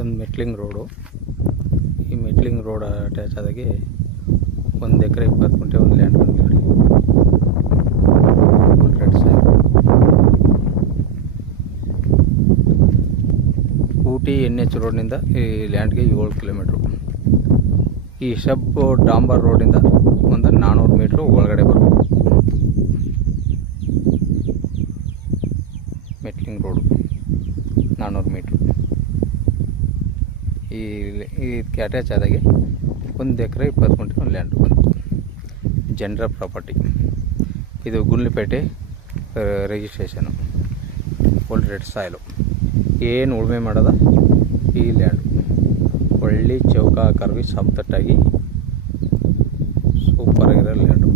ಇದೊಂದು metalling road. ಈ metalling road attach ಆದಾಗೆ 1 ಎಕರೆ 20 ಗುಂಟೆ ಒಂದು ಲ್ಯಾಂಡ್ ಬಂದಿದೆ ನೋಡಿ. Full red soil. Ooty NH ರೋಡ್ನಿಂದ ಈ ಲ್ಯಾಂಡ್ಗೆ 7 ಕಿಲೋಮೀಟ್ರು. ಈ ಶಬ್ ಡಾಂಬರ್ ರೋಡಿಂದ ಒಂದು 400 ಮೀಟ್ರು ಒಳಗಡೆ ಬರಬೇಕು. Metalling road 400 metre. ಇದಕ್ಕೆ ಅಟ್ಯಾಚ್ ಆದಾಗೆ 1 ಎಕರೆ 20 ಗುಂಟೆ ಒಂದು ಲ್ಯಾಂಡ್ ಬಂತು. General property. ಇದು Gundlupet registration. Full red soil. ಏನು ಉಳುಮೆ ಮಾಡೋದ ಈ ಲ್ಯಾಂಡು. ಒಳ್ಳೆ ಚೌಕಾಕಾರವಾಗಿ ಸಮತಟ್ಟಾಗಿ ಸೂಪರಾಗಿರೋ ಲ್ಯಾಂಡು.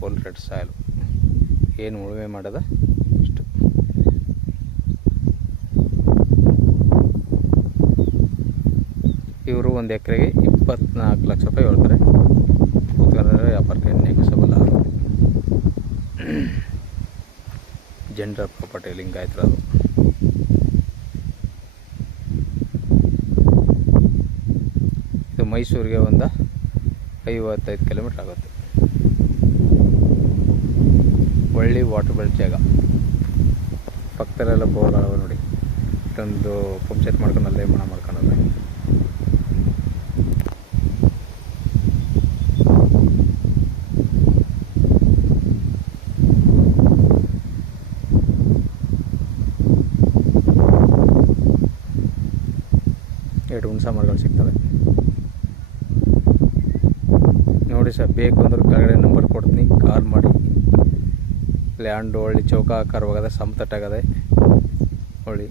Full red soil. ಏನು ಉಳುಮೆ ಮಾಡೋದ ಇಷ್ಟು. ಇವರು 1 ಎಕರೆಗೆ 24 ಲಕ್ಷ ರೂಪಾಯಿ ಹೇಳ್ತಾರೆ. ಕೂತ್ಕೊಂಡ್ರೆ ವ್ಯಾಪಾರಕ್ಕೆ ನೆಗೆಸಬಲ್ ಆಗುತ್ತೆ. ಜನರಲ್ ಪ್ರಾಪರ್ಟಿ ಲಿಂಗಾಯತರ ಅದು. ಇದು ಮೈಸೂರಿಗೆ ಒಂದು 55 ಕಿಲೋಮೀಟ್ರ್ ಆಗುತ್ತೆ. ಒಳ್ಳೆ ವಾಟರ್ ಬೆಲ್ಟ್ ಜಾಗ. ಪಕ್ಕದಲ್ಲೆಲ್ಲ ಬೋರ್ಗಳವ ನೋಡಿ. ಇಷ್ಟೊಂದು ಪಂಪ್ ಸೆಟ್ ಮಾಡ್ಕೊಂಡು ಅಲ್ಲೇ ಮಾಡ್ಕೊಂಡಲ್ಲ. ಎರಡು ಹುಣಸ ಮರಗಳು ಸಿಗ್ತವೆ ನೋಡಿ ಸರ್. ಬೇಕು ಅಂದ್ರೆ ಕೆಳಗಡೆ ನಂಬರ್ ಕೊಡ್ತೀನಿ, ಕಾಲ್ ಮಾಡಿ. ಲ್ಯಾಂಡ್ ಒಳ್ಳೆ ಚೌಕಾಕಾರವಾಗದೆ, ಸಮತಟ್ಟಾಗದೆ. ಒಳ್ಳೆ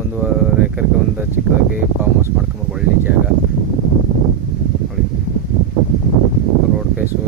1.5 ಎಕರೆಗೆ ಒಂದು ಚಿಕ್ಕದಾಗಿ ಫಾರ್ಮ್ ಹೌಸ್ ಮಾಡ್ಕೊಂಬ. ಒಳ್ಳೆ ಜಾಗ ನೋಡಿ. Road face